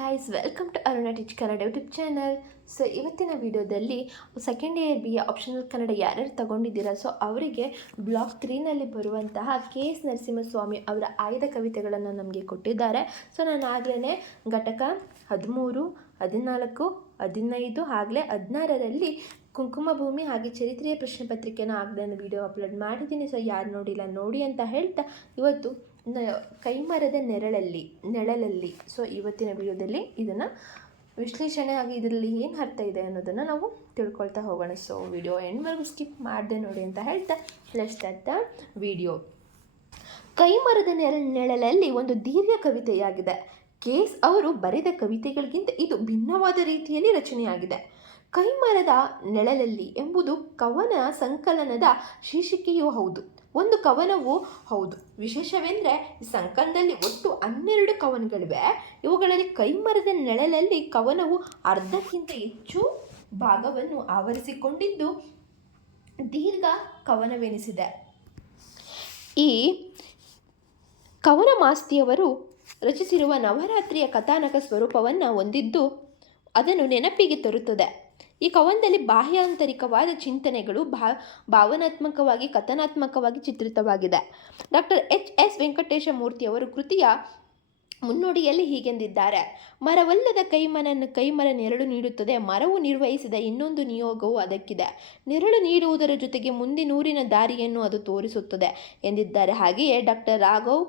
Guys welcome to Aruna teach Kannada YouTube channel so ಇವತ್ತಿನ ವಿಡಿಯೋದಲ್ಲಿ second year B A optional Kannada ಯಾರ್ಯಾರು ತಗೊಂಡಿದ್ದೀರಾ? So ಅವರಿಗೆ block ತ್ರೀನಲ್ಲಿ ಬರುವಂತಹ ಕೆ ಎಸ್ ನರಸಿಂಹಸ್ವಾಮಿ ಅವರ ಆಯ್ದ ಕವಿತೆಗಳನ್ನು ನಮಗೆ ಕೊಟ್ಟಿದ್ದಾರೆ. ಸೊ ನಾನು ಆಗಲೇ ಘಟಕ ಹದಿಮೂರು, ಹದಿನಾಲ್ಕು, ಹದಿನೈದು ಆಗಲೇ ಹದಿನಾರರಲ್ಲಿ ಕುಂಕುಮ ಭೂಮಿ ಹಾಗೆ ಚರಿತ್ರೆಯ ಪ್ರಶ್ನೆ ಪತ್ರಿಕೆಯನ್ನು ಆಗಲೇ ವಿಡಿಯೋ ಅಪ್ಲೋಡ್ ಮಾಡಿದ್ದೀನಿ. ಸೊ ಯಾರು ನೋಡಿಲ್ಲ ನೋಡಿ ಅಂತ ಹೇಳ್ತಾ ಇವತ್ತು ಕೈಮರದ ನೆರಳಲ್ಲಿ ನೆರಳಲ್ಲಿ ಸೊ ಇವತ್ತಿನ ವಿಡಿಯೋದಲ್ಲಿ ಇದನ್ನು ವಿಶ್ಲೇಷಣೆ ಆಗಿ ಇದರಲ್ಲಿ ಏನು ಅರ್ಥ ಇದೆ ಅನ್ನೋದನ್ನು ನಾವು ತಿಳ್ಕೊಳ್ತಾ ಹೋಗೋಣ. ಸೊ ವಿಡಿಯೋ ಎಂಡ್ವರೆಗೂ ಸ್ಕಿಪ್ ಮಾಡಿದೆ ನೋಡಿ ಅಂತ ಹೇಳ್ತಾ ಸ್ಟಾರ್ಟ್ ದ ವಿಡಿಯೋ. ಕೈಮರದ ನೆರ ನೆರಳಲ್ಲಿ ಒಂದು ದೀರ್ಘ ಕವಿತೆಯಾಗಿದೆ. ಕೇಸ್ ಅವರು ಬರೆದ ಕವಿತೆಗಳಿಗಿಂತ ಇದು ಭಿನ್ನವಾದ ರೀತಿಯಲ್ಲಿ ರಚನೆಯಾಗಿದೆ. ಕೈಮರದ ನೆಳಲಲ್ಲಿ ಎಂಬುದು ಕವನ ಸಂಕಲನದ ಶೀರ್ಷಿಕೆಯೂ ಹೌದು. ಒಂದು ಕವನವು, ಹೌದು. ವಿಶೇಷವೆಂದರೆ, ಈ ಸಂಕಲನದಲ್ಲಿ ಒಟ್ಟು ಹನ್ನೆರಡು ಕವನಗಳಿವೆ. ಇವುಗಳಲ್ಲಿ ಕೈಮರದ ನೆಳಲಲ್ಲಿ ಕವನವು ಅರ್ಧಕ್ಕಿಂತ ಹೆಚ್ಚು ಭಾಗವನ್ನು ಆವರಿಸಿಕೊಂಡಿದ್ದು, ದೀರ್ಘ ಕವನವೆನಿಸಿದೆ. ಈ ಕವನ ಮಾಸ್ತಿಯವರು ರಚಿಸಿರುವ ನವರಾತ್ರಿಯ ಕಥಾನಕ ಸ್ವರೂಪವನ್ನು ಹೊಂದಿದ್ದು, ಅದನ್ನು ನೆನಪಿಗೆ ತರುತ್ತದೆ. ಈ ಕವನದಲ್ಲಿ ಬಾಹ್ಯಾಂತರಿಕವಾದ ಚಿಂತನೆಗಳು ಭಾ, ಭಾವನಾತ್ಮಕವಾಗಿ, ಕಥನಾತ್ಮಕವಾಗಿ ಚಿತ್ರಿತವಾಗಿದೆ. ಡಾಕ್ಟರ್ ಎಚ್ ಎಸ್ ವೆಂಕಟೇಶ ಮೂರ್ತಿಯವರು ಕೃತಿಯ ಮುನ್ನುಡಿಯಲ್ಲಿ ಹೀಗೆಂದಿದ್ದಾರೆ. ಮರವಲ್ಲದ ಕೈಮನನ್ನು ಕೈಮರ ನೆರಳು ನೀಡುತ್ತದೆ, ಮರವು ನಿರ್ವಹಿಸಿದ ಇನ್ನೊಂದು ನಿಯೋಗವು ಅದಕ್ಕಿದೆ. ನೆರಳು ನೀಡುವುದರ ಜೊತೆಗೆ ಮುಂದಿನೂರಿನ ದಾರಿಯನ್ನು ಅದು ತೋರಿಸುತ್ತದೆ ಎಂದಿದ್ದಾರೆ. ಹಾಗೆಯೇ ಡಾಕ್ಟರ್ ರಾಘವ್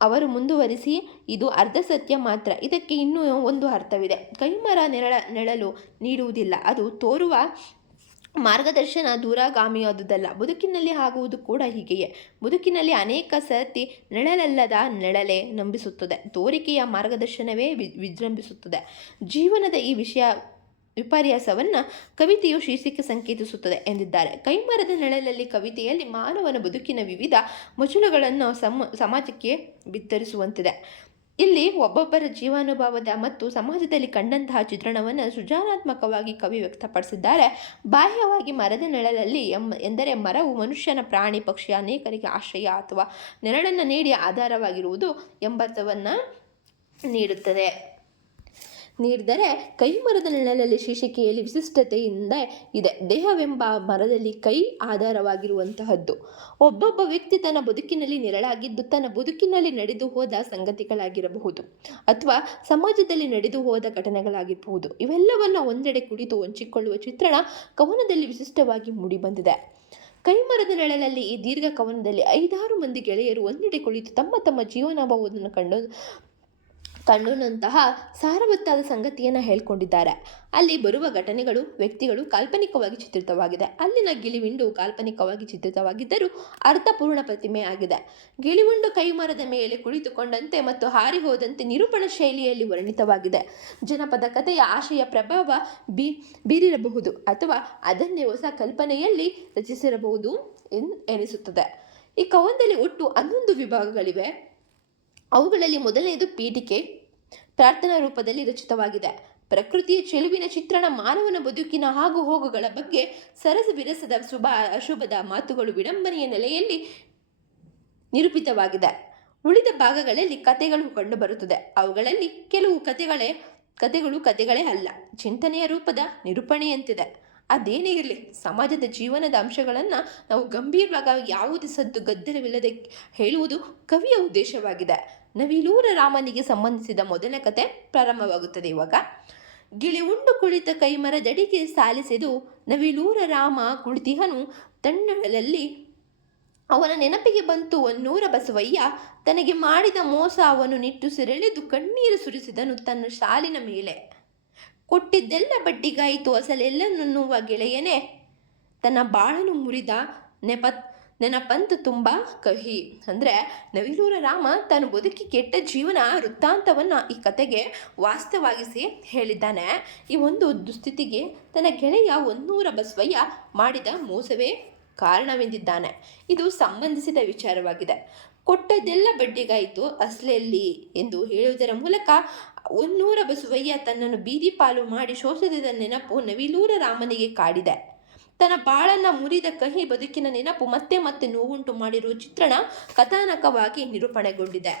ಅವರು ಮುಂದುವರಿಸಿ, ಇದು ಅರ್ಧ ಸತ್ಯ ಮಾತ್ರ. ಇದಕ್ಕೆ ಇನ್ನೂ ಒಂದು ಅರ್ಥವಿದೆ. ಕೈಮರ ನೆರಳ, ನೆಳಲು ನೀಡುವುದಿಲ್ಲ. ಅದು ತೋರುವ ಮಾರ್ಗದರ್ಶನ ದೂರಗಾಮಿಯಾದುದಲ್ಲ. ಬದುಕಿನಲ್ಲಿ ಆಗುವುದು ಕೂಡ ಹೀಗೆಯೇ. ಬದುಕಿನಲ್ಲಿ ಅನೇಕ ಸರ್ತಿ ನೆಳಲಲ್ಲದ ನೆಳಲೆ ನಂಬಿಸುತ್ತದೆ. ತೋರಿಕೆಯ ಮಾರ್ಗದರ್ಶನವೇ ವಿಜೃಂಭಿಸುತ್ತದೆ. ಜೀವನದ ಈ ವಿಷಯ ವಿಪರ್ಯಾಸವನ್ನು ಕವಿತೆಯು ಶೀರ್ಷಿಕೆ ಸಂಕೇತಿಸುತ್ತದೆ ಎಂದಿದ್ದಾರೆ. ಕೈಮರದ ನೆಳಲಲ್ಲಿ ಕವಿತೆಯಲ್ಲಿ ಮಾನವನ ಬದುಕಿನ ವಿವಿಧ ಮಜಲುಗಳನ್ನು ಸಮ, ಸಮಾಜಕ್ಕೆ ಬಿತ್ತರಿಸುವಂತಿದೆ. ಇಲ್ಲಿ ಒಬ್ಬೊಬ್ಬರ ಜೀವಾನುಭವದ ಮತ್ತು ಸಮಾಜದಲ್ಲಿ ಕಂಡಂತಹ ಚಿತ್ರಣವನ್ನು ಸೃಜನಾತ್ಮಕವಾಗಿ ಕವಿ ವ್ಯಕ್ತಪಡಿಸಿದ್ದಾರೆ. ಬಾಹ್ಯವಾಗಿ ಮರದ ನೆಳಲಲ್ಲಿ ಎಂದರೆ ಮರವು ಮನುಷ್ಯನ ಪ್ರಾಣಿ, ಪಕ್ಷಿ, ಅನೇಕರಿಗೆ ಆಶ್ರಯ ಅಥವಾ ನೆರಳನ್ನು ನೀಡಿ ಆಧಾರವಾಗಿರುವುದು ಎಂಬರ್ಥವನ್ನು ನೀಡುತ್ತದೆ. ನೀಡಿದರೆ ಕೈಮರದ ನೆಳಲಲ್ಲಿ ಶೀರ್ಷಿಕೆಯಲ್ಲಿ ವಿಶಿಷ್ಟತೆಯಿಂದ ಇದೆ. ದೇಹವೆಂಬ ಮರದಲ್ಲಿ ಕೈ ಆಧಾರವಾಗಿರುವಂತಹದ್ದು. ಒಬ್ಬೊಬ್ಬ ವ್ಯಕ್ತಿ ತನ್ನ ಬದುಕಿನಲ್ಲಿ ನೆರಳಾಗಿದ್ದು ತನ್ನ ಬದುಕಿನಲ್ಲಿ ನಡೆದು ಹೋದ ಸಂಗತಿಗಳಾಗಿರಬಹುದು ಅಥವಾ ಸಮಾಜದಲ್ಲಿ ನಡೆದು ಹೋದ ಘಟನೆಗಳಾಗಿರಬಹುದು. ಇವೆಲ್ಲವನ್ನು ಒಂದೆಡೆ ಕುಳಿತು ಹಂಚಿಕೊಳ್ಳುವ ಚಿತ್ರಣ ಕವನದಲ್ಲಿ ವಿಶಿಷ್ಟವಾಗಿ ಮೂಡಿಬಂದಿದೆ. ಕೈಮರದ ನೆಳಲಲ್ಲಿ ಈ ದೀರ್ಘ ಕವನದಲ್ಲಿ ಐದಾರು ಮಂದಿ ಗೆಳೆಯರು ಒಂದೆಡೆ ಕುಳಿತು ತಮ್ಮ ತಮ್ಮ ಜೀವನಾನುಭವವನ್ನು ಕಂಡು ಕಂಡುನಂತಹ ಸಾರವತ್ತಾದ ಸಂಗತಿಯನ್ನು ಹೇಳ್ಕೊಂಡಿದ್ದಾರೆ. ಅಲ್ಲಿ ಬರುವ ಘಟನೆಗಳು ವ್ಯಕ್ತಿಗಳು ಕಾಲ್ಪನಿಕವಾಗಿ ಚಿತ್ರಿತವಾಗಿದೆ. ಅಲ್ಲಿನ ಗಿಳಿವಿಂಡು ಕಾಲ್ಪನಿಕವಾಗಿ ಚಿತ್ರಿತವಾಗಿದ್ದರೂ ಅರ್ಥಪೂರ್ಣ ಪ್ರತಿಮೆ ಆಗಿದೆ. ಗಿಳಿವಿಂಡು ಕೈಮರದ ಮೇಲೆ ಕುಳಿತುಕೊಂಡಂತೆ ಮತ್ತು ಹಾರಿ ಹೋದಂತೆ ನಿರೂಪಣ ಶೈಲಿಯಲ್ಲಿ ವರ್ಣಿತವಾಗಿದೆ. ಜನಪದ ಕಥೆಯ ಆಶಯ ಪ್ರಭಾವ ಬೀ, ಬೀರಿರಬಹುದು ಅಥವಾ ಅದನ್ನೇ ಹೊಸ ಕಲ್ಪನೆಯಲ್ಲಿ ರಚಿಸಿರಬಹುದು ಎನ್, ಎನಿಸುತ್ತದೆ. ಈ ಕವನದಲ್ಲಿ ಒಟ್ಟು ಹನ್ನೊಂದು ವಿಭಾಗಗಳಿವೆ. ಅವುಗಳಲ್ಲಿ ಮೊದಲನೆಯದು ಪೀಠಿಕೆ. ಪ್ರಾರ್ಥನಾ ರೂಪದಲ್ಲಿ ರಚಿತವಾಗಿದೆ. ಪ್ರಕೃತಿಯ ಚೆಲುವಿನ ಚಿತ್ರಣ ಮಾನವನ ಬದುಕಿನ ಹಾಗೂ ಹೋಗುಗಳ ಬಗ್ಗೆ ಸರಸ ಬಿರಸದ ಶುಭ, ಅಶುಭದ ಮಾತುಗಳು ವಿಡಂಬನೆಯ ನೆಲೆಯಲ್ಲಿ ನಿರೂಪಿತವಾಗಿದೆ. ಉಳಿದ ಭಾಗಗಳಲ್ಲಿ ಕಥೆಗಳು ಕಂಡುಬರುತ್ತದೆ. ಅವುಗಳಲ್ಲಿ ಕೆಲವು ಕಥೆಗಳೇ, ಕಥೆಗಳು ಕಥೆಗಳೇ ಅಲ್ಲ, ಚಿಂತನೆಯ ರೂಪದ ನಿರೂಪಣೆಯಂತಿದೆ. ಅದೇನೇ ಇರಲಿ, ಸಮಾಜದ ಜೀವನದ ಅಂಶಗಳನ್ನು ನಾವು ಗಂಭೀರವಾಗಿ ಯಾವುದೇ ಸದ್ದು ಗದ್ದಲವಿಲ್ಲದೆ ಹೇಳುವುದು ಕವಿಯ ಉದ್ದೇಶವಾಗಿದೆ. ನವಿಲೂರ ರಾಮನಿಗೆ ಸಂಬಂಧಿಸಿದ ಮೊದಲ ಕತೆ ಪ್ರಾರಂಭವಾಗುತ್ತದೆ ಇವಾಗ. ಗಿಳಿ ಉಂಡು ಕುಳಿತ ಕೈಮರದಡಿಗೆ ಸಾಲಿಸಿದು ನವಿಲೂರ ರಾಮ ಕುಳಿತಿಹನು. ತಣ್ಣಗಳಲ್ಲಿ ಅವನ ನೆನಪಿಗೆ ಬಂತು ಒನ್ನೂರ ಬಸವಯ್ಯ. ತನಗೆ ಮಾಡಿದ ಮೋಸ ಅವನು ನಿಟ್ಟುಸಿರೆಳೆದು ಕಣ್ಣೀರು ಸುರಿಸಿದನು ತನ್ನ ಶಾಲಿನ ಮೇಲೆ. ಕೊಟ್ಟಿದ್ದೆಲ್ಲ ಬಡ್ಡಿಗಾಯಿತು ಅಸಲೆಲ್ಲನ್ನುವ ಗೆಳೆಯನೇ. ತನ್ನ ಬಾಳನು ಮುರಿದ ನೆಪ ನೆನಪಂತು ತುಂಬ ಕಹಿ. ಅಂದರೆ ನವಿಲೂರ ರಾಮ ತನ್ನ ಬದುಕಿ ಕೆಟ್ಟ ಜೀವನ ವೃತ್ತಾಂತವನ್ನು ಈ ಕತೆಗೆ ವಾಸ್ತವಾಗಿಸಿ ಹೇಳಿದ್ದಾನೆ. ಈ ಒಂದು ದುಸ್ಥಿತಿಗೆ ತನ್ನ ಗೆಳೆಯ ಒನ್ನೂರ ಬಸವಯ್ಯ ಮಾಡಿದ ಮೋಸವೇ ಕಾರಣವೆಂದಿದ್ದಾನೆ. ಇದು ಸಂಬಂಧಿಸಿದ ವಿಚಾರವಾಗಿದೆ. ಕೊಟ್ಟದ್ದೆಲ್ಲ ಬಡ್ಡಿಗಾಯಿತು ಅಸಲೆಯಲ್ಲಿ ಎಂದು ಹೇಳುವುದರ ಮೂಲಕ ಒನ್ನೂರ ಬಸವಯ್ಯ ತನ್ನನ್ನು ಬೀದಿ ಪಾಲು ಮಾಡಿ ಶೋಷಿಸಿದ ನೆನಪು ನವಿಲೂರ ರಾಮನಿಗೆ ಕಾಡಿದೆ. ತನ್ನ ಬಾಳನ್ನ ಮುರಿದ ಕಹಿ ಬದುಕಿನ ನೆನಪು ಮತ್ತೆ ಮತ್ತೆ ನೋವುಂಟು ಮಾಡಿರುವ ಚಿತ್ರಣ ಕಥಾನಕವಾಗಿ ನಿರೂಪಣೆಗೊಂಡಿದೆ.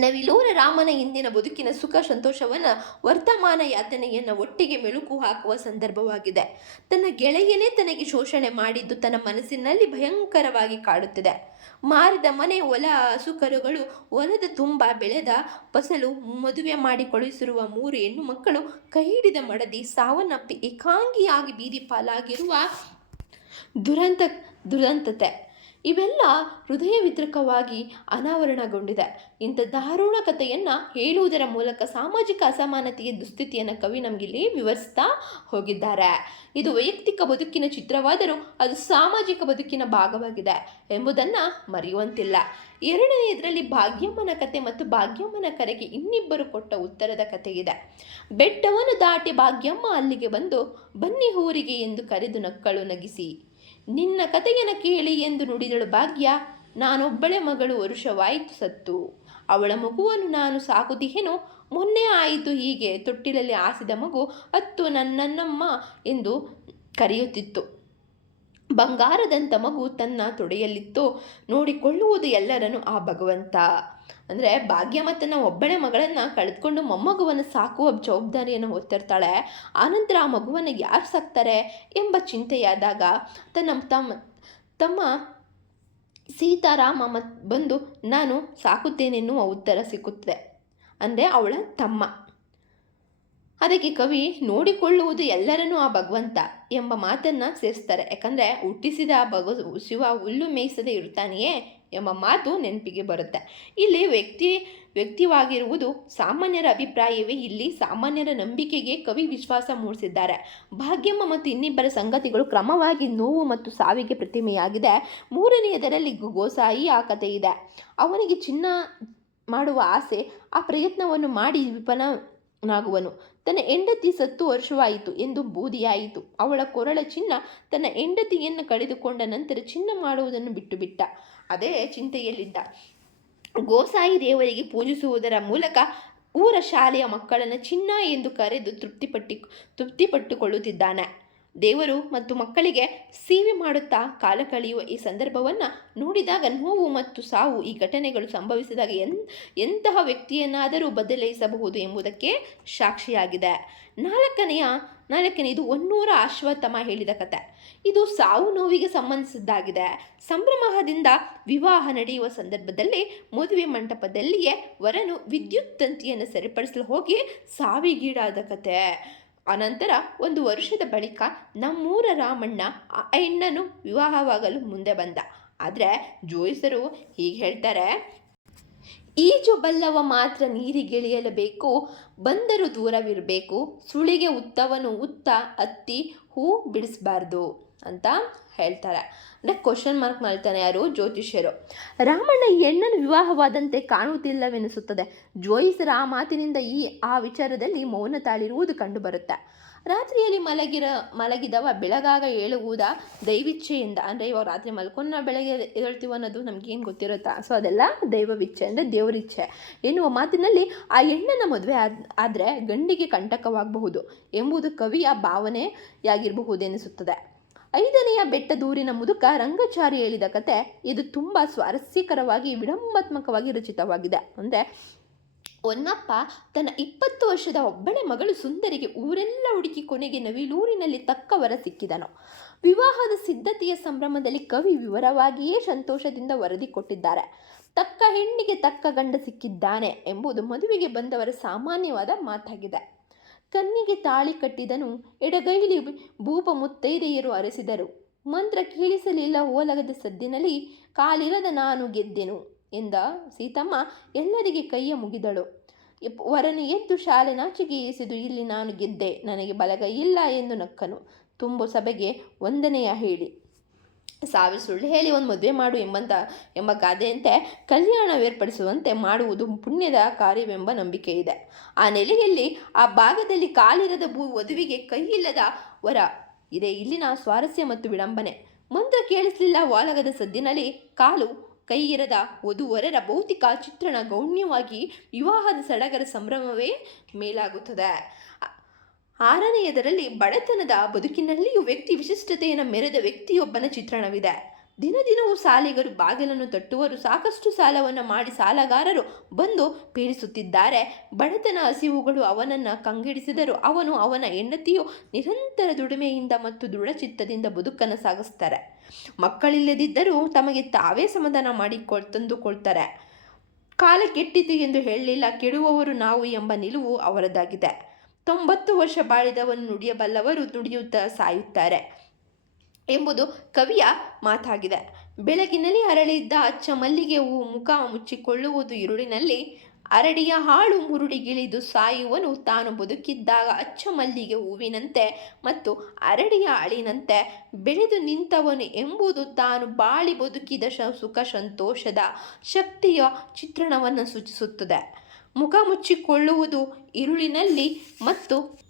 ನವಿಲೂರ ರಾಮನ ಇಂದಿನ ಬದುಕಿನ ಸುಖ ಸಂತೋಷವನ್ನು ವರ್ತಮಾನ ಯಾತನೆಯನ್ನು ಒಟ್ಟಿಗೆ ಮೆಲುಕು ಹಾಕುವ ಸಂದರ್ಭವಾಗಿದೆ. ತನ್ನ ಗೆಳೆಯನೇ ತನಗೆ ಶೋಷಣೆ ಮಾಡಿದ್ದು ತನ್ನ ಮನಸ್ಸಿನಲ್ಲಿ ಭಯಂಕರವಾಗಿ ಕಾಡುತ್ತಿದೆ. ಮಾರಿದ ಮನೆ, ಹೊಲ, ಹಸುಕರುಗಳು, ಹೊಲದ ತುಂಬ ಬೆಳೆದ ಫಸಲು ಮದುವೆ ಮಾಡಿ ಕಳುಹಿಸಿರುವ ಮೂರು ಹೆಣ್ಣು ಮಕ್ಕಳು ಕೈ ಹಿಡಿದ ಮಡದಿ ಸಾವನ್ನಪ್ಪಿ ಏಕಾಂಗಿಯಾಗಿ ಬೀದಿ ಪಾಲಾಗಿರುವ ದುರಂತ, ದುರಂತತೆ. ಇವೆಲ್ಲ ಹೃದಯ ವಿದ್ರಕವಾಗಿ ಅನಾವರಣಗೊಂಡಿದೆ. ಇಂಥ ದಾರುಣ ಕಥೆಯನ್ನು ಹೇಳುವುದರ ಮೂಲಕ ಸಾಮಾಜಿಕ ಅಸಮಾನತೆಯ ದುಸ್ಥಿತಿಯನ್ನು ಕವಿ ನಮಗಿಲ್ಲಿ ವಿವರಿಸ್ತಾ ಹೋಗಿದ್ದಾರೆ. ಇದು ವೈಯಕ್ತಿಕ ಬದುಕಿನ ಚಿತ್ರವಾದರೂ ಅದು ಸಾಮಾಜಿಕ ಬದುಕಿನ ಭಾಗವಾಗಿದೆ ಎಂಬುದನ್ನು ಮರೆಯುವಂತಿಲ್ಲ. ಎರಡನೇ ಇದರಲ್ಲಿ ಭಾಗ್ಯಮ್ಮನ ಕತೆ ಮತ್ತು ಭಾಗ್ಯಮ್ಮನ ಕರೆಗೆ ಇನ್ನಿಬ್ಬರು ಕೊಟ್ಟ ಉತ್ತರದ ಕಥೆಯಿದೆ. ಬೆಟ್ಟವನ್ನು ದಾಟಿ ಭಾಗ್ಯಮ್ಮ ಅಲ್ಲಿಗೆ ಬಂದು, ಬನ್ನಿ ಊರಿಗೆ ಎಂದು ಕರೆದು ನಕ್ಕಳು ನಗಿಸಿ ನಿನ್ನ ಕತೆಯನ್ನು ಕೇಳಿ ಎಂದು ನುಡಿದಳು ಭಾಗ್ಯ, ನಾನೊಬ್ಬಳೆ ಮಗಳು ವರುಷವಾಯಿತು ಸತ್ತು. ಅವಳ ಮಗುವನ್ನು ನಾನು ಸಾಕುದಿಹೇನು, ಮೊನ್ನೆ ಆಯಿತು ಹೀಗೆ, ತೊಟ್ಟಿಲಲ್ಲಿ ಆಸಿದ ಮಗು ಅತ್ತು ನನ್ನನ್ನಮ್ಮ ಎಂದು ಕರೆಯುತ್ತಿತ್ತು. ಬಂಗಾರದಂಥ ಮಗು ತನ್ನ ತೊಡೆಯಲ್ಲಿತ್ತು. ನೋಡಿಕೊಳ್ಳುವುದು ಎಲ್ಲರನ್ನು ಆ ಭಗವಂತ. ಅಂದರೆ ಭಾಗ್ಯಮ್ಮ ತನ್ನ ಒಬ್ಬಳೆ ಮಗಳನ್ನು ಕಳೆದುಕೊಂಡು ಮೊಮ್ಮಗುವನ್ನು ಸಾಕುವ ಜವಾಬ್ದಾರಿಯನ್ನು ಹೊತ್ತಿರ್ತಾಳೆ. ಆನಂತರ ಆ ಮಗುವನ್ನು ಯಾರು ಸಾಕ್ತಾರೆ ಎಂಬ ಚಿಂತೆಯಾದಾಗ ತನ್ನ ತಮ್ಮ ತಮ್ಮ ಸೀತಾರಾಮ ಬಂದು, ನಾನು ಸಾಕುತ್ತೇನೆನ್ನುವ ಉತ್ತರ ಸಿಕ್ಕುತ್ತದೆ. ಅಂದರೆ ಅವಳ ತಮ್ಮ. ಅದಕ್ಕೆ ಕವಿ, ನೋಡಿಕೊಳ್ಳುವುದು ಎಲ್ಲರನ್ನೂ ಆ ಭಗವಂತ ಎಂಬ ಮಾತನ್ನು ಸೇರಿಸ್ತಾರೆ. ಯಾಕಂದರೆ, ಹುಟ್ಟಿಸಿದ ಭಗ ಶಿವ ಹುಲ್ಲು ಮೇಯಿಸದೆ ಇರ್ತಾನೆಯೇ ಎಂಬ ಮಾತು ನೆನಪಿಗೆ ಬರುತ್ತೆ. ಇಲ್ಲಿ ವ್ಯಕ್ತಿ, ವ್ಯಕ್ತಿವಾಗಿರುವುದು ಸಾಮಾನ್ಯರ ಅಭಿಪ್ರಾಯವೇ. ಇಲ್ಲಿ ಸಾಮಾನ್ಯರ ನಂಬಿಕೆಗೆ ಕವಿ ವಿಶ್ವಾಸ ಮೂಡಿಸಿದ್ದಾರೆ. ಭಾಗ್ಯಮ್ಮ ಮತ್ತು ಇನ್ನಿಬ್ಬರ ಸಂಗತಿಗಳು ಕ್ರಮವಾಗಿ ನೋವು ಮತ್ತು ಸಾವಿಗೆ ಪ್ರತಿಮೆಯಾಗಿದೆ. ಮೂರನೆಯದರಲ್ಲಿ ಗೋಸಾಯಿ ಆ ಕಥೆ ಇದೆ. ಅವನಿಗೆ ಚಿನ್ನ ಮಾಡುವ ಆಸೆ, ಆ ಪ್ರಯತ್ನವನ್ನು ಮಾಡಿ ವಿಫಲನಾಗುವನು ತನ್ನ ಹೆಂಡತಿ ಸತ್ತು ವರ್ಷವಾಯಿತು ಎಂದು ಬೂದಿಯಾಯಿತು. ಅವಳ ಕೊರಳ ಚಿನ್ನ ತನ್ನ ಹೆಂಡತಿಯನ್ನು ಕಳೆದುಕೊಂಡ ನಂತರ ಚಿನ್ನ ಮಾಡುವುದನ್ನು ಬಿಟ್ಟು ಬಿಟ್ಟ ಅದೇ ಚಿಂತೆಯಲ್ಲಿದ್ದ. ಗೋಸಾಯಿ ದೇವರಿಗೆ ಪೂಜಿಸುವುದರ ಮೂಲಕ ಊರ ಶಾಲೆಯ ಮಕ್ಕಳನ್ನು ಚಿನ್ನ ಎಂದು ಕರೆದು ತೃಪ್ತಿಪಟ್ಟಿ, ತೃಪ್ತಿಪಟ್ಟುಕೊಳ್ಳುತ್ತಿದ್ದಾನೆ. ದೇವರು ಮತ್ತು ಮಕ್ಕಳಿಗೆ ಸೇವೆ ಮಾಡುತ್ತಾ ಕಾಲ ಕಳೆಯುವ ಈ ಸಂದರ್ಭವನ್ನು ನೋಡಿದಾಗ ನೋವು ಮತ್ತು ಸಾವು ಈ ಘಟನೆಗಳು ಸಂಭವಿಸಿದಾಗ ಎನ್, ಎಂತಹ ವ್ಯಕ್ತಿಯನ್ನಾದರೂ ಬದಲಾಯಿಸಬಹುದು ಎಂಬುದಕ್ಕೆ ಸಾಕ್ಷಿಯಾಗಿದೆ. ನಾಲ್ಕನೆಯ, ನಾಲ್ಕನೆಯದು ಒನ್ನೂರ ಅಶ್ವತ್ಥಮ ಹೇಳಿದ ಕತೆ. ಇದು ಸಾವು ನೋವಿಗೆ ಸಂಬಂಧಿಸಿದ್ದಾಗಿದೆ. ಸಂಭ್ರಮದಿಂದ ವಿವಾಹ ನಡೆಯುವ ಸಂದರ್ಭದಲ್ಲಿ ಮದುವೆ ಮಂಟಪದಲ್ಲಿಯೇ ವರನು ವಿದ್ಯುತ್ ತಂತಿಯನ್ನು ಸರಿಪಡಿಸಲು ಹೋಗಿ ಸಾವಿಗೀಡಾದ ಕತೆ. ಅನಂತರ ಒಂದು ವರ್ಷದ ಬಳಿಕ ನಮ್ಮೂರ ರಾಮಣ್ಣ ಆ ಹೆಣ್ಣನ್ನು ವಿವಾಹವಾಗಲು ಮುಂದೆ ಬಂದ. ಆದರೆ ಜೋಯಿಸರು ಹೀಗೆ ಹೇಳ್ತಾರೆ, ಈಜು ಬಲ್ಲವ ಮಾತ್ರ ನೀರಿಗಿಳಿಯಲೇಬೇಕು ಬಂದರು ದೂರವಿರಬೇಕು, ಸುಳಿಗೆ ಉತ್ತವನು ಉತ್ತ ಅತ್ತಿ ಹೂ ಬಿಡಿಸಬಾರ್ದು ಅಂತ ಹೇಳ್ತಾರೆ. ಅಂದರೆ ಕ್ವಶನ್ ಮಾರ್ಕ್ ಮಾಡ್ತಾನೆ ಯಾರು? ಜ್ಯೋತಿಷ್ಯರು. ರಾಮಣ್ಣ ಹೆಣ್ಣನ್ನು ವಿವಾಹವಾದಂತೆ ಕಾಣುತ್ತಿಲ್ಲವೆನಿಸುತ್ತದೆ ಜೋಯಿಸರ ಆ ಮಾತಿನಿಂದ ಈ, ಆ ವಿಚಾರದಲ್ಲಿ ಮೌನ ತಾಳಿರುವುದು ಕಂಡುಬರುತ್ತೆ. ರಾತ್ರಿಯಲ್ಲಿ ಮಲಗಿರ, ಮಲಗಿದವ ಬೆಳಗಾಗ ಏಳುವುದ? ದೈವಿಚ್ಛೆಯಿಂದ. ಅಂದರೆ ಇವಾಗ ರಾತ್ರಿ ಮಲ್ಕೊಂಡು ನಾವು ಬೆಳಗ್ಗೆ ಎದ್ದೇಳ್ತೀವಿ ಅನ್ನೋದು ನಮಗೇನು ಗೊತ್ತಿರುತ್ತಾ? ಸೊ ಅದೆಲ್ಲ ದೈವವಿಚ್ಛೆ ಅಂದರೆ ದೇವರಿಚ್ಛೆ ಎನ್ನುವ ಮಾತಿನಲ್ಲಿ ಆ ಹೆಣ್ಣನ ಮದುವೆ ಆದ, ಆದರೆ ಗಂಡಿಗೆ ಕಂಟಕವಾಗಬಹುದು ಎಂಬುದು ಕವಿಯ ಭಾವನೆಯಾಗಿರಬಹುದೆನಿಸುತ್ತದೆ. ಐದನೆಯ ಬೆಟ್ಟದೂರಿನ ಮುದುಕ ರಂಗಚಾರಿ ಹೇಳಿದ ಕತೆ ಇದು ತುಂಬ ಸ್ವಾರಸ್ಯಕರವಾಗಿ ವಿಡಂಬಾತ್ಮಕವಾಗಿ ರಚಿತವಾಗಿದೆ. ಅಂದರೆ ಹೊನ್ನಪ್ಪ ತನ್ನ ಇಪ್ಪತ್ತು ವರ್ಷದ ಒಬ್ಬಳೆ ಮಗಳು ಸುಂದರಿಗೆ ಊರೆಲ್ಲ ಹುಡುಕಿ ಕೊನೆಗೆ ನವಿಲೂರಿನಲ್ಲಿ ತಕ್ಕವರ ಸಿಕ್ಕಿದನು. ವಿವಾಹದ ಸಿದ್ಧತೆಯ ಸಂಭ್ರಮದಲ್ಲಿ ಕವಿ ವಿವರವಾಗಿಯೇ ಸಂತೋಷದಿಂದ ವರದಿ ಕೊಟ್ಟಿದ್ದಾರೆ. ತಕ್ಕ ಹೆಣ್ಣಿಗೆ ತಕ್ಕ ಗಂಡ ಸಿಕ್ಕಿದ್ದಾನೆ ಎಂಬುದು ಮದುವೆಗೆ ಬಂದವರ ಸಾಮಾನ್ಯವಾದ ಮಾತಾಗಿದೆ. ಕನ್ನಿಗೆ ತಾಳಿ ಕಟ್ಟಿದನು. ಎಡಗೈಲಿ ಭೂಪ ಮುತ್ತೈದೆಯರು ಅರಸಿದರು. ಮಂತ್ರ ಕೇಳಿಸಲಿಲ್ಲ. ಓಲಗದ ಸದ್ದಿನಲ್ಲಿ, ಕಾಲಿರದ ನಾನು ಗೆದ್ದೆನು ಎಂದ ಸೀತಮ್ಮ ಎಲ್ಲರಿಗೆ ಕೈಯ ಮುಗಿದಳು. ವರನು ಎದ್ದು ಶಾಲೆ ನಾಚಿಗೆ ಎಸೆದು ಇಲ್ಲಿ ನಾನು ಗೆದ್ದೆ. ನನಗೆ ಬಲಗೈ ಇಲ್ಲ ಎಂದು ನಕ್ಕನು. ತುಂಬು ಸಭೆಗೆ ವಂದನೆಯ ಹೇಳಿ. ಸಾವಿರ ಸುಳ್ಳು ಹೇಳಿ, ಒಂದು ಮದುವೆ ಮಾಡು ಎಂಬಂತ, ಎಂಬ ಗಾದೆಯಂತೆ ಕಲ್ಯಾಣವೇರ್ಪಡಿಸುವಂತೆ ಮಾಡುವುದು ಪುಣ್ಯದ ಕಾರ್ಯವೆಂಬ ನಂಬಿಕೆ ಇದೆ. ಆ ನೆಲೆಯಲ್ಲಿ, ಆ ಭಾಗದಲ್ಲಿ ಕಾಲಿರದ ಭೂ ವಧುವಿಗೆ ಕೈ ಇಲ್ಲದ ವರ ಇದೆ. ಇಲ್ಲಿನ ಸ್ವಾರಸ್ಯ ಮತ್ತು ವಿಡಂಬನೆ. ಮಂತ್ರ ಕೇಳಿಸಲಿಲ್ಲ. ವಾಲಗದ ಸದ್ದಿನಲ್ಲಿ ಕಾಲು ಕೈ ಇರದ ವಧುವರರ ಭೌತಿಕ ಚಿತ್ರಣ ಗೌಣ್ಯವಾಗಿ ವಿವಾಹದ ಸಡಗರ ಸಂಭ್ರಮವೇ ಮೇಲಾಗುತ್ತದೆ. ಆರನೆಯದರಲ್ಲಿ ಬಡತನದ ಬದುಕಿನಲ್ಲಿಯೂ ವ್ಯಕ್ತಿ ವಿಶಿಷ್ಟತೆಯನ್ನು ಮೆರೆದ ವ್ಯಕ್ತಿಯೊಬ್ಬನ ಚಿತ್ರಣವಿದೆ. ದಿನ ದಿನವೂ ಸಾಲಿಗರು ಬಾಗಿಲನ್ನು ತಟ್ಟುವರು, ಸಾಕಷ್ಟು ಸಾಲವನ್ನು ಮಾಡಿ ಸಾಲಗಾರರು ಬಂದು ಪೀಡಿಸುತ್ತಿದ್ದಾರೆ. ಬಡತನ ಹಸಿವುಗಳು ಅವನನ್ನು ಕಂಗೆಡಿಸಿದರು ಅವನು ಅವನ ಹೆಂಡತಿಯು ನಿರಂತರ ದುಡಿಮೆಯಿಂದ ಮತ್ತು ದೃಢಚಿತ್ತದಿಂದ ಬದುಕನ್ನು ಸಾಗಿಸ್ತಾರೆ ಮಕ್ಕಳಿಲ್ಲದಿದ್ದರೂ ತಮಗೆ ತಾವೇ ಸಮಾಧಾನ ಮಾಡಿ ತಂದುಕೊಳ್ತಾರೆ. ಕಾಲ ಕೆಟ್ಟಿತು ಎಂದು ಹೇಳಲಿಲ್ಲ, ಕೆಡುವವರು ನಾವು ಎಂಬ ನಿಲುವು ಅವರದಾಗಿದೆ. ತೊಂಬತ್ತು ವರ್ಷ ಬಾಳಿದವನು ನುಡಿಯಬಲ್ಲವರು ನುಡಿಯುತ್ತಾ ಸಾಯುತ್ತಾರೆ ಎಂಬುದು ಕವಿಯ ಮಾತಾಗಿದೆ. ಬೆಳಗಿನಲ್ಲಿ ಅರಳಿದ್ದ ಅಚ್ಚ ಮಲ್ಲಿಗೆ ಹೂವು ಮುಖ ಮುಚ್ಚಿಕೊಳ್ಳುವುದು ಇರುಳಿನಲ್ಲಿ ಅರಡಿಯ ಹಾಳು ಮುರುಡಿಗಿಳಿದು ಸಾಯುವನು ತಾನು ಬದುಕಿದ್ದಾಗ ಅಚ್ಚ ಮಲ್ಲಿಗೆ ಹೂವಿನಂತೆ ಮತ್ತು ಅರಡಿಯ ಅಳಿನಂತೆ ಬೆಳೆದು ನಿಂತವನು ಎಂಬುದು ತಾನು ಬಾಳಿ ಬದುಕಿದ ಸುಖ ಸಂತೋಷದ ಶಕ್ತಿಯ ಚಿತ್ರಣವನ್ನು ಸೂಚಿಸುತ್ತದೆ. ಮುಖ ಮುಚ್ಚಿಕೊಳ್ಳುವುದು ಇರುಳಿನಲ್ಲಿ ಮತ್ತು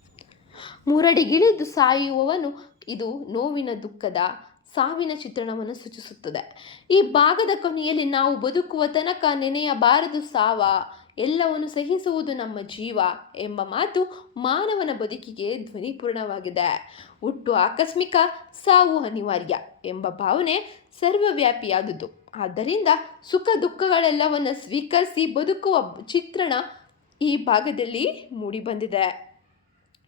ಮುರಡಿಗಿಳಿದು ಸಾಯುವವನು ಇದು ನೋವಿನ ದುಃಖದ ಸಾವಿನ ಚಿತ್ರಣವನ್ನು ಸೂಚಿಸುತ್ತದೆ. ಈ ಭಾಗದ ಕೊನೆಯಲ್ಲಿ ನಾವು ಬದುಕುವ ತನಕ ನೆನೆಯಬಾರದು ಸಾವ, ಎಲ್ಲವನ್ನು ಸಹಿಸುವುದು ನಮ್ಮ ಜೀವ ಎಂಬ ಮಾತು ಮಾನವನ ಬದುಕಿಗೆ ಧ್ವನಿಪೂರ್ಣವಾಗಿದೆ. ಹುಟ್ಟು ಆಕಸ್ಮಿಕ ಸಾವು ಅನಿವಾರ್ಯ ಎಂಬ ಭಾವನೆ ಸರ್ವವ್ಯಾಪಿಯಾದುದು. ಆದ್ದರಿಂದ ಸುಖ ದುಃಖಗಳೆಲ್ಲವನ್ನು ಸ್ವೀಕರಿಸಿ ಬದುಕುವ ಚಿತ್ರಣ ಈ ಭಾಗದಲ್ಲಿ ಮೂಡಿಬಂದಿದೆ.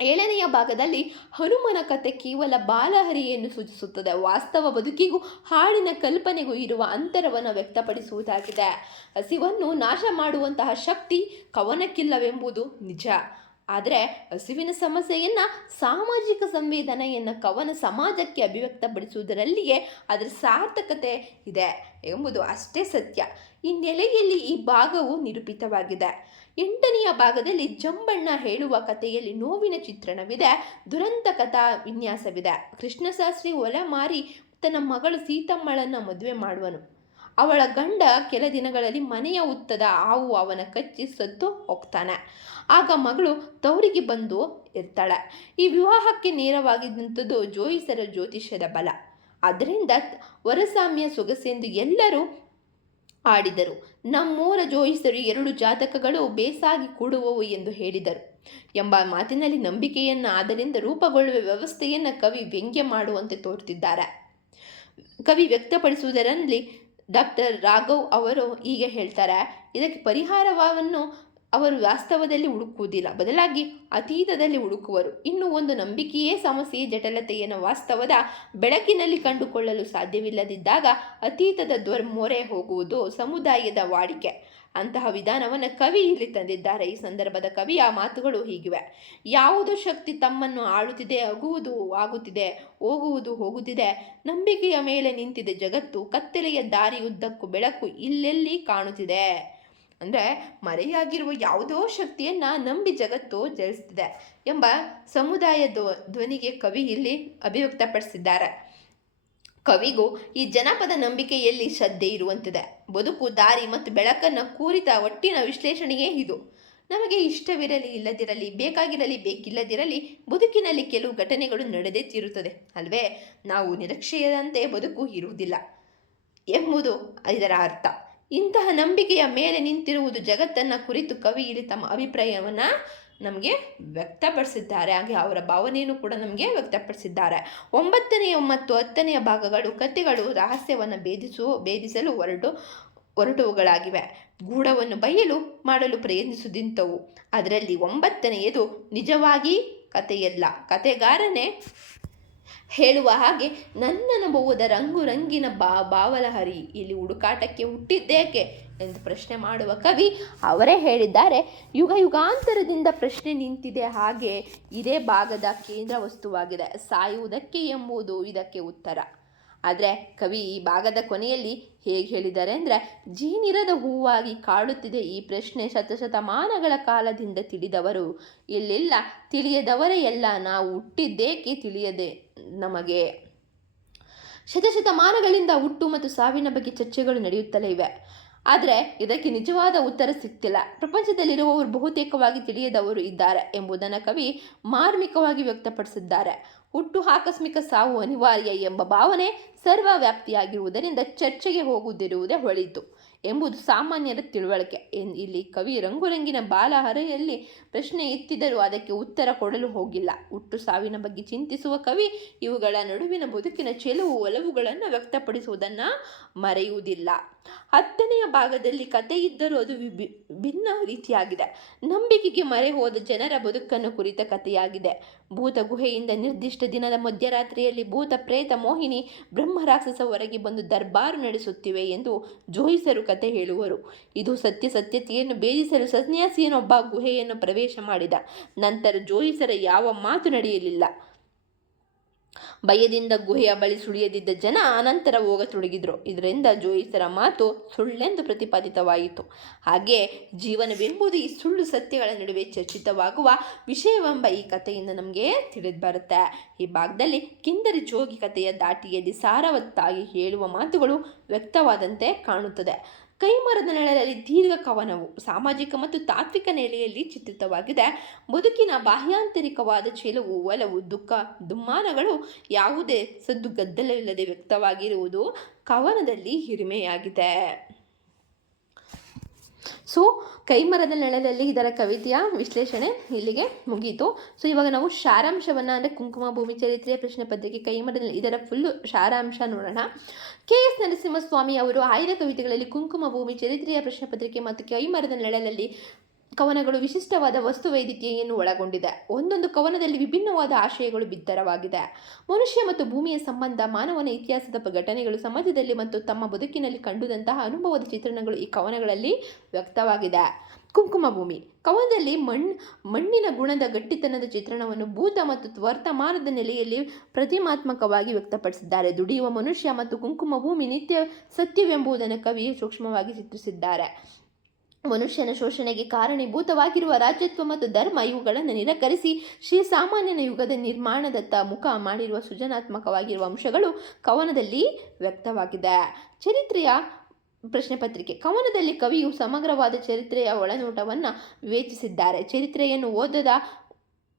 ಏಳನೆಯ ಭಾಗದಲ್ಲಿ ಹನುಮನ ಕತೆ ಕೇವಲ ಬಾಲಹರಿಯನ್ನು ಸೂಚಿಸುತ್ತದೆ. ವಾಸ್ತವ ಬದುಕಿಗೂ ಹಾಡಿನ ಕಲ್ಪನೆಗೂ ಇರುವ ಅಂತರವನ್ನು ವ್ಯಕ್ತಪಡಿಸುವುದಾಗಿದೆ. ಹಸಿವನ್ನು ನಾಶ ಮಾಡುವಂತಹ ಶಕ್ತಿ ಕವನಕ್ಕಿಲ್ಲವೆಂಬುದು ನಿಜ. ಆದರೆ ಹಸಿವಿನ ಸಮಸ್ಯೆಯನ್ನು ಸಾಮಾಜಿಕ ಸಂವೇದನೆಯನ್ನು ಕವನ ಸಮಾಜಕ್ಕೆ ಅಭಿವ್ಯಕ್ತಪಡಿಸುವುದರಲ್ಲಿಯೇ ಅದರ ಸಾರ್ಥಕತೆ ಇದೆ ಎಂಬುದು ಅಷ್ಟೇ ಸತ್ಯ. ಈ ನೆಲೆಯಲ್ಲಿ ಈ ಭಾಗವು ನಿರೂಪಿತವಾಗಿದೆ. ಎಂಟನೆಯ ಭಾಗದಲ್ಲಿ ಜಂಬಣ್ಣ ಹೇಳುವ ಕಥೆಯಲ್ಲಿ ನೋವಿನ ಚಿತ್ರಣವಿದೆ. ದುರಂತ ಕಥಾ ವಿನ್ಯಾಸವಿದೆ. ಕೃಷ್ಣಶಾಸ್ತ್ರಿ ಒಲೆ ಮಾರಿ ತನ್ನ ಮಗಳು ಸೀತಮ್ಮಳನ್ನು ಮದುವೆ ಮಾಡುವನು. ಅವಳ ಗಂಡ ಕೆಲ ದಿನಗಳಲ್ಲಿ ಮನೆಯ ಉತ್ತದ ಹಾವು ಅವನ ಕಚ್ಚಿ ಸತ್ತು ಹೋಗ್ತಾನೆ. ಆಗ ಮಗಳು ತವರಿಗೆ ಬಂದು ಇರ್ತಾಳೆ. ಈ ವಿವಾಹಕ್ಕೆ ನೇರವಾಗಿದ್ದಂಥದ್ದು ಜೋಯಿಸರ ಜ್ಯೋತಿಷ್ಯದ ಬಲ. ಅದರಿಂದ ವರಸಾಮ್ಯ ಸೊಗಸೆಂದು ಎಲ್ಲರೂ ಆಡಿದರು. ನಮ್ಮೂರ ಜೋಯಿಸರು ಎರಡು ಜಾತಕಗಳು ಬೇಸಾಗಿ ಕೂಡುವವು ಎಂದು ಹೇಳಿದರು. ಎಂಬ ಮಾತಿನಲ್ಲಿ ನಂಬಿಕೆಯನ್ನು ಆದ್ದರಿಂದ ರೂಪುಗೊಳ್ಳುವ ವ್ಯವಸ್ಥೆಯನ್ನು ಕವಿ ವ್ಯಂಗ್ಯ ಮಾಡುವಂತೆ ತೋರುತ್ತಿದ್ದಾರೆ. ಕವಿ ವ್ಯಕ್ತಪಡಿಸುವುದರಲ್ಲಿ ಡಾಕ್ಟರ್ ರಾಘವ್ ಅವರು ಹೀಗೆ ಹೇಳ್ತಾರೆ, ಇದಕ್ಕೆ ಪರಿಹಾರವನ್ನು ಅವರು ವಾಸ್ತವದಲ್ಲಿ ಹುಡುಕುವುದಿಲ್ಲ. ಬದಲಾಗಿ ಅತೀತದಲ್ಲಿ ಹುಡುಕುವರು. ಇನ್ನು ಒಂದು ನಂಬಿಕೆಯೇ ಸಮಸ್ಯೆಯ ಜಟಿಲತೆಯನ್ನು ವಾಸ್ತವದ ಬೆಳಕಿನಲ್ಲಿ ಕಂಡುಕೊಳ್ಳಲು ಸಾಧ್ಯವಿಲ್ಲದಿದ್ದಾಗ ಅತೀತದ ಮೊರೆ ಹೋಗುವುದು ಸಮುದಾಯದ ವಾಡಿಕೆ. ಅಂತಹ ವಿಧಾನವನ್ನು ಕವಿ ಇಲ್ಲಿ ತಂದಿದ್ದಾರೆ. ಈ ಸಂದರ್ಭದ ಕವಿಯ ಮಾತುಗಳು ಹೀಗಿವೆ. ಯಾವುದೋ ಶಕ್ತಿ ತಮ್ಮನ್ನು ಆಳುತ್ತಿದೆ, ಅಗುವುದು, ಆಗುತ್ತಿದೆ, ಹೋಗುವುದು, ಹೋಗುತ್ತಿದೆ. ನಂಬಿಕೆಯ ಮೇಲೆ ನಿಂತಿದೆ ಜಗತ್ತು. ಕತ್ತಲೆಯ ದಾರಿಯುದ್ದಕ್ಕೂ ಬೆಳಕು ಇಲ್ಲೆಲ್ಲಿ ಕಾಣುತ್ತಿದೆ? ಅಂದರೆ ಮರೆಯಾಗಿರುವ ಯಾವುದೋ ಶಕ್ತಿಯನ್ನು ನಂಬಿ ಜಗತ್ತು ಜಯಿಸ್ತಿದೆ ಎಂಬ ಸಮುದಾಯ ಧ್ವ ಧ್ವನಿಗೆ ಕವಿ ಇಲ್ಲಿ ಅಭಿವ್ಯಕ್ತಪಡಿಸಿದ್ದಾರೆ. ಕವಿಗೂ ಈ ಜನಪದ ನಂಬಿಕೆಯಲ್ಲಿ ಶ್ರದ್ಧೆ ಇರುವಂತಿದೆ. ಬದುಕು, ದಾರಿ ಮತ್ತು ಬೆಳಕನ್ನು ಕೂರಿತ ಒಟ್ಟಿನ ವಿಶ್ಲೇಷಣೆಯೇ ಇದು. ನಮಗೆ ಇಷ್ಟವಿರಲಿ, ಇಲ್ಲದಿರಲಿ, ಬೇಕಾಗಿರಲಿ, ಬೇಕಿಲ್ಲದಿರಲಿ ಬದುಕಿನಲ್ಲಿ ಕೆಲವು ಘಟನೆಗಳು ನಡೆದೇ ತೀರುತ್ತದೆ, ಅಲ್ವೇ? ನಾವು ನಿರೀಕ್ಷೆಯದಂತೆ ಬದುಕು ಇರುವುದಿಲ್ಲ ಎಂಬುದು ಇದರ ಅರ್ಥ. ಇಂತಹ ನಂಬಿಕೆಯ ಮೇಲೆ ನಿಂತಿರುವುದು ಜಗತ್ತನ್ನು ಕುರಿತು ಕವಿ ಇಲ್ಲಿ ತಮ್ಮ ಅಭಿಪ್ರಾಯವನ್ನು ನಮಗೆ ವ್ಯಕ್ತಪಡಿಸಿದ್ದಾರೆ. ಹಾಗೆ ಅವರ ಭಾವನೆಯನ್ನು ಕೂಡ ನಮಗೆ ವ್ಯಕ್ತಪಡಿಸಿದ್ದಾರೆ. ಒಂಬತ್ತನೆಯ ಮತ್ತು ಹತ್ತನೆಯ ಭಾಗಗಳು ಕಥೆಗಳು ರಹಸ್ಯವನ್ನು ಭೇದಿಸು, ಭೇದಿಸಲು ಹೊರಟು, ಹೊರಟುವುಗಳಾಗಿವೆ. ಗೂಢವನ್ನು ಬಯಲು ಮಾಡಲು ಪ್ರಯತ್ನಿಸುತ್ತಿದ್ದವು ಅದರಲ್ಲಿ ಒಂಬತ್ತನೆಯದು ನಿಜವಾಗಿ ಕಥೆಯಲ್ಲ. ಕತೆಗಾರನೇ ಹೇಳುವ ಹಾಗೆ ನನ್ನ ಅನುಭವದ ರಂಗು ರಂಗಿನ ಬಾ, ಬಾವಲಹರಿ. ಇಲ್ಲಿ ಹುಡುಕಾಟಕ್ಕೆ ಹುಟ್ಟಿದ್ದೇಕೆ? ಎಂದು ಪ್ರಶ್ನೆ ಮಾಡುವ ಕವಿ ಅವರೇ ಹೇಳಿದ್ದಾರೆ. ಯುಗ ಯುಗಾಂತರದಿಂದ ಪ್ರಶ್ನೆ ನಿಂತಿದೆ. ಹಾಗೆ ಇದೇ ಭಾಗದ ಕೇಂದ್ರ ವಸ್ತುವಾಗಿದೆ. ಸಾಯುವುದಕ್ಕೆ ಎಂಬುದು ಇದಕ್ಕೆ ಉತ್ತರ. ಆದರೆ ಕವಿ ಈ ಭಾಗದ ಕೊನೆಯಲ್ಲಿ ಹೇಗೆ ಹೇಳಿದ್ದಾರೆ ಅಂದರೆ, ಜೀನಿರದ ಹೂವಾಗಿ ಕಾಡುತ್ತಿದೆ ಈ ಪ್ರಶ್ನೆ ಶತಶತಮಾನಗಳ ಕಾಲದಿಂದ ತಿಳಿದವರು. ಇಲ್ಲಿಲ್ಲ, ತಿಳಿಯದವರೇ ಎಲ್ಲ. ನಾವು ಹುಟ್ಟಿದ್ದೇಕೆ ತಿಳಿಯದೆ ನಮಗೆ? ಶತಶತಮಾನಗಳಿಂದ ಹುಟ್ಟು ಮತ್ತು ಸಾವಿನ ಬಗ್ಗೆ ಚರ್ಚೆಗಳು ನಡೆಯುತ್ತಲೇ ಇವೆ. ಆದರೆ ಇದಕ್ಕೆ ನಿಜವಾದ ಉತ್ತರ ಸಿಗ್ತಿಲ್ಲ ಪ್ರಪಂಚದಲ್ಲಿರುವವರು ಬಹುತೇಕವಾಗಿ ತಿಳಿಯದವರು ಇದ್ದಾರೆ ಎಂಬುದನ್ನು ಕವಿ ಮಾರ್ಮಿಕವಾಗಿ ವ್ಯಕ್ತಪಡಿಸಿದ್ದಾರೆ. ಹುಟ್ಟು ಆಕಸ್ಮಿಕ ಸಾವು ಅನಿವಾರ್ಯ ಎಂಬ ಭಾವನೆ ಸರ್ವವ್ಯಾಪ್ತಿಯಾಗಿರುವುದರಿಂದ ಚರ್ಚೆಗೆ ಹೋಗುವುದಿರುವುದೇ ಹೊಳಿತು ಎಂಬುದು ಸಾಮಾನ್ಯರ ತಿಳುವಳಿಕೆ. ಇಲ್ಲಿ ಕವಿ ರಂಗುರಂಗಿನ ಬಾಲಹರೆಯಲ್ಲಿ ಪ್ರಶ್ನೆ ಎತ್ತಿದರೂ ಅದಕ್ಕೆ ಉತ್ತರ ಕೊಡಲು ಹೋಗಿಲ್ಲ. ಹುಟ್ಟು ಸಾವಿನ ಬಗ್ಗೆ ಚಿಂತಿಸುವ ಕವಿ ಇವುಗಳ ನಡುವಿನ ಬದುಕಿನ ಚೆಲುವು ಒಲವುಗಳನ್ನು ವ್ಯಕ್ತಪಡಿಸುವುದನ್ನು ಮರೆಯುವುದಿಲ್ಲ. ಹತ್ತನೆಯ ಭಾಗದಲ್ಲಿ ಕತೆ ಇದ್ದರೂ ಅದು ವಿಭಿ ಭಿನ್ನ ರೀತಿಯಾಗಿದೆ. ನಂಬಿಕೆಗೆ ಮರೆ ಹೋದ ಜನರ ಬದುಕನ್ನು ಕುರಿತ ಕಥೆಯಾಗಿದೆ. ಭೂತ ಗುಹೆಯಿಂದ ನಿರ್ದಿಷ್ಟ ದಿನದ ಮಧ್ಯರಾತ್ರಿಯಲ್ಲಿ ಭೂತ ಪ್ರೇತ ಮೋಹಿನಿ ಬ್ರಹ್ಮರಾಕ್ಷಸ ಹೊರಗೆ ಬಂದು ದರ್ಬಾರು ನಡೆಸುತ್ತಿವೆ ಎಂದು ಜೋಯಿಸರು ಕತೆ ಹೇಳುವರು. ಇದು ಸತ್ಯ ಸತ್ಯತೆಯನ್ನು ಭೇದಿಸಲು ಸನ್ಯಾಸಿಯನೊಬ್ಬ ಗುಹೆಯನ್ನು ಪ್ರವೇಶ ಮಾಡಿದ. ನಂತರ ಜೋಯಿಸರ ಯಾವ ಮಾತು ನಡೆಯಲಿಲ್ಲ. ಭಯದಿಂದ ಗುಹೆಯ ಬಳಿ ಸುಳಿಯದಿದ್ದ ಜನ ಅನಂತರ ಹೋಗತೊಡಗಿದ್ರು. ಇದರಿಂದ ಜೋಯಿಸರ ಮಾತು ಸುಳ್ಳೆಂದು ಪ್ರತಿಪಾದಿತವಾಯಿತು. ಹಾಗೆ ಜೀವನವೆಂಬುದು ಈ ಸುಳ್ಳು ಸತ್ಯಗಳ ನಡುವೆ ಚರ್ಚಿತವಾಗುವ ವಿಷಯವೆಂಬ ಈ ಕಥೆಯಿಂದ ನಮಗೆ ತಿಳಿದು ಬರುತ್ತೆ. ಈ ಭಾಗದಲ್ಲಿ ಕಿಂದರಿ ಜೋಗಿ ಕಥೆಯ ದಾಟಿಯಲ್ಲಿ ಸಾರವತ್ತಾಗಿ ಹೇಳುವ ಮಾತುಗಳು ವ್ಯಕ್ತವಾದಂತೆ ಕಾಣುತ್ತದೆ. ಕೈಮರದ ನೆರಳಲ್ಲಿ ದೀರ್ಘ ಕವನವು ಸಾಮಾಜಿಕ ಮತ್ತು ತಾತ್ವಿಕ ನೆಲೆಯಲ್ಲಿ ಚಿತ್ರಿತವಾಗಿದೆ. ಬದುಕಿನ ಬಾಹ್ಯಾಂತರಿಕವಾದ ಚೆಲುವು, ಒಲವು, ದುಃಖ, ದುಮ್ಮಾನಗಳು ಯಾವುದೇ ಸದ್ದು ಗದ್ದಲವಿಲ್ಲದೆ ವ್ಯಕ್ತವಾಗಿರುವುದು ಕವನದಲ್ಲಿ ಹಿರಿಮೆಯಾಗಿದೆ. ಸೊ ಕೈಮರದ ನೆಳದಲ್ಲಿ ಇದರ ಕವಿತೆಯ ವಿಶ್ಲೇಷಣೆ ಇಲ್ಲಿಗೆ ಮುಗೀತು. ಸೊ ಇವಾಗ ನಾವು ಸಾರಾಂಶವನ್ನು ಅಂದರೆ ಕುಂಕುಮ ಭೂಮಿ ಚರಿತ್ರೆಯ ಪ್ರಶ್ನೆ ಪತ್ರಿಕೆ ಕೈಮರದ ಇದರ ಫುಲ್ಲು ಸಾರಾಂಶ ನೋಡೋಣ. ಕೆ ಎಸ್ ನರಸಿಂಹಸ್ವಾಮಿ ಅವರು ಆಯ್ದ ಕವಿತೆಗಳಲ್ಲಿ ಕುಂಕುಮ ಭೂಮಿ ಚರಿತ್ರೆಯ ಪ್ರಶ್ನೆ ಪತ್ರಿಕೆ ಮತ್ತು ಕೈಮರದ ನೆಳಲಲ್ಲಿ ಕವನಗಳು ವಿಶಿಷ್ಟವಾದ ವಸ್ತು ವೈವಿಧ್ಯತೆಯನ್ನು ಒಳಗೊಂಡಿದೆ. ಒಂದೊಂದು ಕವನದಲ್ಲಿ ವಿಭಿನ್ನವಾದ ಆಶಯಗಳು ಬಿತ್ತರವಾಗಿದೆ. ಮನುಷ್ಯ ಮತ್ತು ಭೂಮಿಯ ಸಂಬಂಧ, ಮಾನವನ ಇತಿಹಾಸದ ಘಟನೆಗಳು ಸಮಾಜದಲ್ಲಿ ಮತ್ತು ತಮ್ಮ ಬದುಕಿನಲ್ಲಿ ಕಂಡುದಂತಹ ಅನುಭವದ ಚಿತ್ರಣಗಳು ಈ ಕವನಗಳಲ್ಲಿ ವ್ಯಕ್ತವಾಗಿದೆ. ಕುಂಕುಮ ಭೂಮಿ. ಕವನದಲ್ಲಿ ಮಣ್, ಮಣ್ಣಿನ ಗುಣದ ಗಟ್ಟಿತನದ ಚಿತ್ರಣವನ್ನು ಭೂತ ಮತ್ತು ವರ್ತಮಾನದ ನೆಲೆಯಲ್ಲಿ ಪ್ರತಿಮಾತ್ಮಕವಾಗಿ ವ್ಯಕ್ತಪಡಿಸಿದ್ದಾರೆ. ದುಡಿಯುವ ಮನುಷ್ಯ ಮತ್ತು ಕುಂಕುಮ ಭೂಮಿ ನಿತ್ಯ ಸತ್ಯವೆಂಬುದನ್ನು ಕವಿ ಸೂಕ್ಷ್ಮವಾಗಿ ಚಿತ್ರಿಸಿದ್ದಾರೆ. ಮನುಷ್ಯನ ಶೋಷಣೆಗೆ ಕಾರಣೀಭೂತವಾಗಿರುವ ರಾಜ್ಯತ್ವ ಮತ್ತು ಧರ್ಮ ಇವುಗಳನ್ನು ನಿರಾಕರಿಸಿ ಶ್ರೀ ಸಾಮಾನ್ಯನ ಯುಗದ ನಿರ್ಮಾಣದತ್ತ ಮುಖ ಮಾಡಿರುವ ಸೃಜನಾತ್ಮಕವಾಗಿರುವ ಅಂಶಗಳು ಕವನದಲ್ಲಿ ವ್ಯಕ್ತವಾಗಿದೆ. ಚರಿತ್ರೆಯ ಪ್ರಶ್ನೆ ಪತ್ರಿಕೆ, ಕವನದಲ್ಲಿ ಕವಿಯು ಸಮಗ್ರವಾದ ಚರಿತ್ರೆಯ ಒಳನೋಟವನ್ನು ವಿವೇಚಿಸಿದ್ದಾರೆ. ಚರಿತ್ರೆಯನ್ನು ಓದದ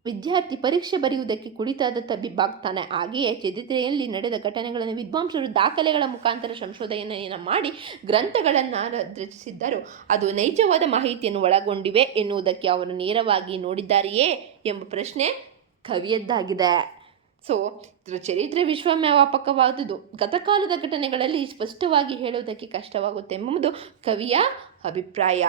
ವಿದ್ಯಾರ್ಥಿ ಪರೀಕ್ಷೆ ಬರೆಯುವುದಕ್ಕೆ ಕುಳಿತಾದ ತಬ್ಬಿಬ್ಬಾಗ್ತಾನೆ ಹಾಗೆಯೇ ಚರಿತ್ರೆಯಲ್ಲಿ ನಡೆದ ಘಟನೆಗಳನ್ನು ವಿದ್ವಾಂಸರು ದಾಖಲೆಗಳ ಮುಖಾಂತರ ಸಂಶೋಧನೆಯನ್ನು ಮಾಡಿ ಗ್ರಂಥಗಳನ್ನು ರಚಿಸಿದ್ದರು. ಅದು ನೈಜವಾದ ಮಾಹಿತಿಯನ್ನು ಒಳಗೊಂಡಿವೆ ಎನ್ನುವುದಕ್ಕೆ ಅವರು ನೇರವಾಗಿ ನೋಡಿದ್ದಾರೆಯೇ ಎಂಬ ಪ್ರಶ್ನೆ ಕವಿಯದ್ದಾಗಿದೆ. ಸೊ ಚರಿತ್ರೆ ವಿಶ್ವವ್ಯಾಪಕವಾದುದು. ಗತಕಾಲದ ಘಟನೆಗಳಲ್ಲಿ ಸ್ಪಷ್ಟವಾಗಿ ಹೇಳುವುದಕ್ಕೆ ಕಷ್ಟವಾಗುತ್ತೆ ಎಂಬುದು ಕವಿಯ ಅಭಿಪ್ರಾಯ.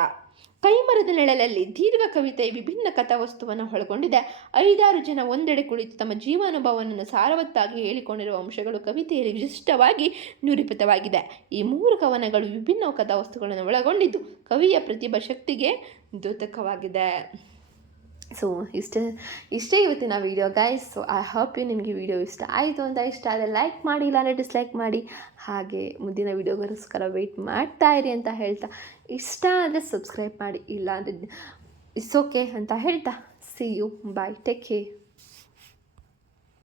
ಕೈಮರದ ನೆಳಲಲ್ಲಿ ದೀರ್ಘ ಕವಿತೆ ವಿಭಿನ್ನ ಕಥಾವಸ್ತುವನ್ನು ಒಳಗೊಂಡಿದೆ. ಐದಾರು ಜನ ಒಂದೆಡೆ ಕುಳಿತು ತಮ್ಮ ಜೀವನಾನುಭವವನ್ನು ಸಾರವತ್ತಾಗಿ ಹೇಳಿಕೊಂಡಿರುವ ಅಂಶಗಳು ಕವಿತೆಯಲ್ಲಿ ವಿಶಿಷ್ಟವಾಗಿ ನಿರೂಪಿತವಾಗಿದೆ. ಈ ಮೂರು ಕವನಗಳು ವಿಭಿನ್ನ ಕಥಾವಸ್ತುಗಳನ್ನು ಒಳಗೊಂಡಿದ್ದು ಕವಿಯ ಪ್ರತಿಭಾ ಶಕ್ತಿಗೆ ದ್ಯೋತಕವಾಗಿದೆ. ಸೊ ಇಷ್ಟೇ ಇಷ್ಟೇ ಇವತ್ತಿನ video guys so I hope you ನಿಮಗೆ ವಿಡಿಯೋ ಇಷ್ಟ ಆಯಿತು ಅಂತ ಇಷ್ಟ ಆದರೆ ಲೈಕ್ ಮಾಡಿ ಇಲ್ಲಾಂದರೆ ಡಿಸ್ಲೈಕ್ ಮಾಡಿ. ಹಾಗೆ ಮುಂದಿನ ವೀಡಿಯೋಗೋಸ್ಕರ ವೆಯ್ಟ್ ಮಾಡ್ತಾ ಇರಿ ಅಂತ ಹೇಳ್ತಾ ಇಷ್ಟ ಅಂದರೆ ಸಬ್ಸ್ಕ್ರೈಬ್ ಮಾಡಿ ಇಲ್ಲ ಅಂದರೆ ಇಟ್ಸ್ ಓಕೆ ಅಂತ ಹೇಳ್ತಾ see you bye take care